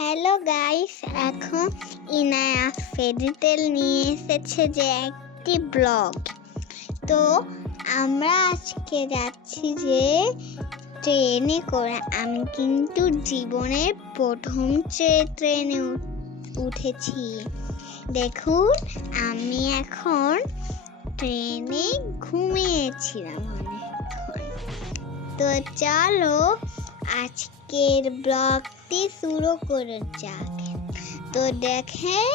Hello guys এখন Inaya fairy tale নিয়ে এসেছে যে একটি ব্লগ তো আমরা আজকে যাচ্ছি যে ট্রেনে করে। আমি কিন্তু জীবনের প্রথম ট্রে- ট্রেনে উঠেছি। দেখুন, আমি এখন ট্রেনে ঘুমিয়েছিলাম তো চলো আজকের ব্লগটি শুরু করে যাক। তো দেখেন,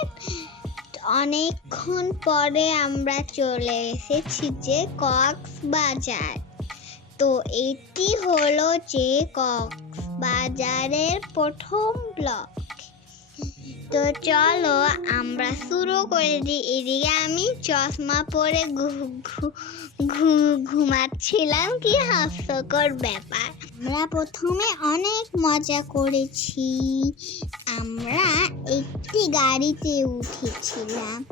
অনেকক্ষণ পরে আমরা চলে এসেছি যে কক্সবাজার। তো এটি হলো যে কক্সবাজারের প্রথম ব্লগ। তো চলো আমরা শুরু করে দিই। এদিকে আমি চশমা পরে ঘুমাচ্ছিলাম। কি হাস্যকর ব্যাপার। আমরা প্রথমে অনেক মজা করেছি। আমরা একটি গাড়িতে উঠেছিলাম।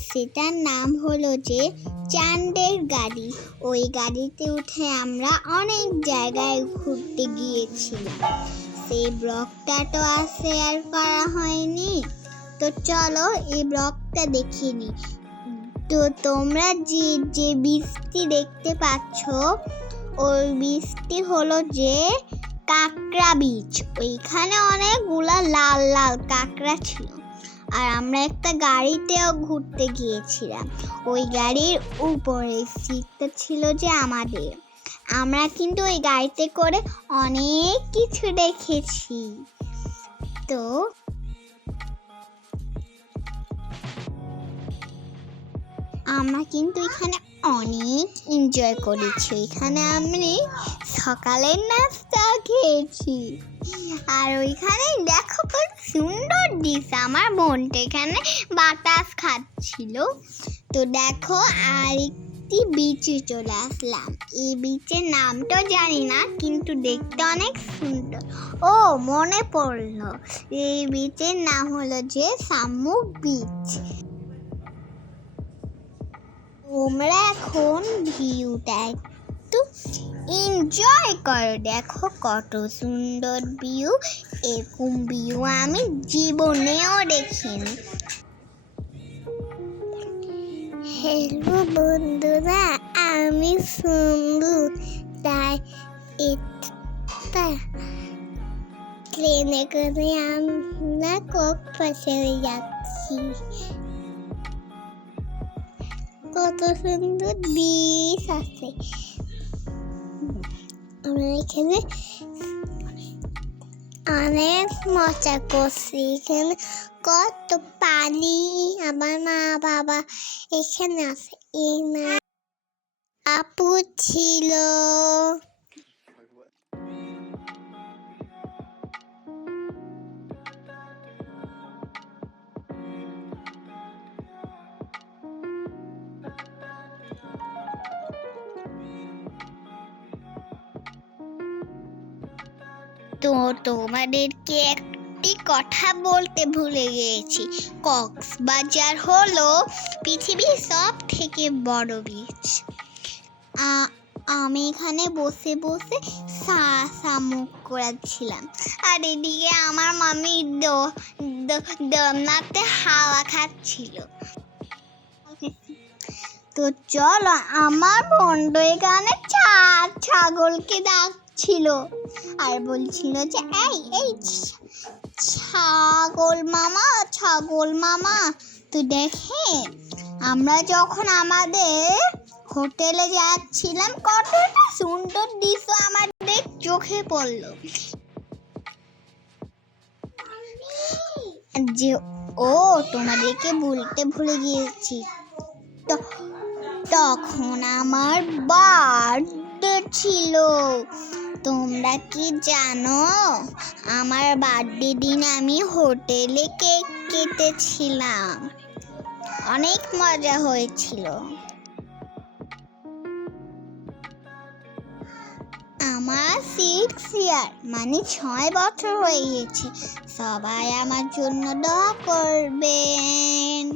সেটার নাম হলো যে চান্দের গাড়ি। ওই গাড়িতে উঠে আমরা অনেক জায়গায় ঘুরতে গিয়েছিলাম। সেই ব্লগটা তো আর শেয়ার করা হয়নি। তো চলো এই ব্লগটা দেখিয়ে নিই তো তোমরা যে যে বৃষ্টি দেখতে পাচ্ছ, ওই বৃষ্টি হলো যে কাঁকড়া বীজ। ওইখানে অনেকগুলা লাল লাল কাঁকড়া ছিল। আর আমরা একটা গাড়িতেও ঘুরতে গিয়েছিলাম। ওই গাড়ির উপরে সিটটা ছিল যে আমাদের। আমরা কিন্তু ওই গাড়িতে করে অনেক কিছু দেখেছি। তো আমরা কিন্তু এখানে অনেক এনজয় করেছি। এখানে আমি সকালের নাস্তা খেয়েছি। আর ওইখানে দেখো খুব সুন্দর ডিশ আমার বোনটা এখানে বাতাস খাচ্ছিল। তো দেখো আর একটি বিচে চলে আসলাম। এই বিচের নামটাও জানি না, কিন্তু দেখতে অনেক সুন্দর। ও, মনে পড়ল। এই বিচের নাম হলো যে শামুক বিচ তোমরা এখন ভিউটা একটু এনজয় করো। দেখো কত সুন্দর ভিউ এরকম ভিউ আমি জীবনেও দেখিনি। হ্যালো বন্ধুরা, আমি সুন্দর তাই এটা ট্রেনে করে আমরা কক্সবাজারে যাচ্ছি। কত সুন্দর বিষ আছে। আমরা এখানে অনেক মজা করছি। এখানে কত পানি, আমার মা বাবা এখানে আছে। এই না আপু ছিল। তো তোমাদেরকে একটি কথা বলতে ভুলে গিয়েছি। কক্সবাজার হলো পৃথিবীর সব থেকে বড় বিচ আমি এখানে বসে বসে সা- শামুক করাচ্ছিলাম। আর এদিকে আমার মামি দ- দ- দোলনাতে হাওয়া খাচ্ছিল। তো চলো, আমার বন্ধু এখানে ছা- ছাগলকে ডাকছিল আর বলছিল যে, এই এই, ছাগল মামা ছাগল মামা তো দেখে, আমরা যখন আমাদের হোটেলে যাচ্ছিলাম, কতটা সুন্দর দৃশ্য আমাদের চোখে পড়ল। যে, ও, তোমাদেরকে বলতে ভুলে গিয়েছি। তখন আমার বার্থডে ছিল। তোমরা কি জানো? আমার বার্থডে দিন আমি হোটেলে কেক কেটেছিলাম। অনেক মজা হয়েছিল। আমার সিক্স ইয়ার মানে ছয় বছর হয়ে গেছে সবাই আমার জন্য দোয়া করবেন।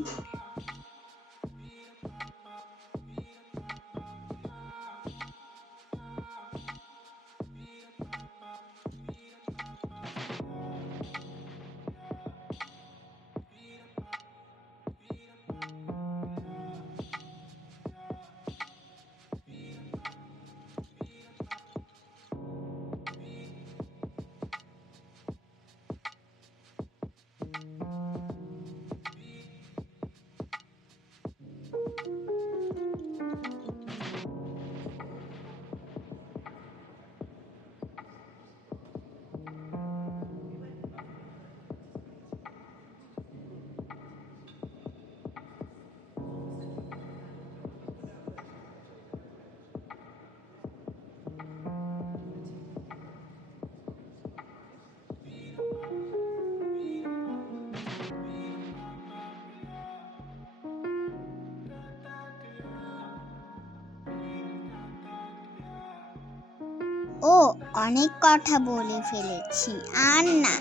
ও অনেক কথা বলে ফেলেছি, আর না।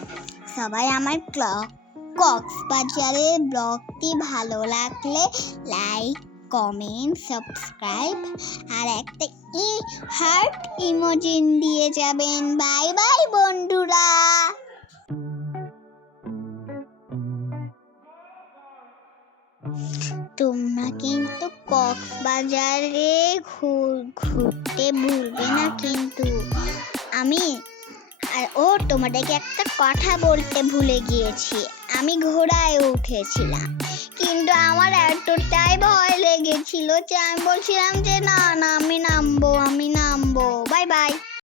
সবাই আমার ক্লক কক্সবাজারের ব্লগটি ভালো লাগলে লাইক, কমেন্ট, সাবস্ক্রাইব, আর একটা ই হার্ট ইমোজিন দিয়ে যাবেন। বাই বাই, বন্ধুরা। তোমরা কিন্তু কক্সবাজারে ঘুরতে ভুলবে না কিন্তু। আমি, আর ও তোমাদেরকে একটা কথা বলতে ভুলে গিয়েছি। আমি ঘোড়ায় উঠেছিলাম। কিন্তু আমার এতটাই ভয় লেগেছিল যে আমি বলছিলাম যে না না, আমি নামবো আমি নামবো। Bye bye.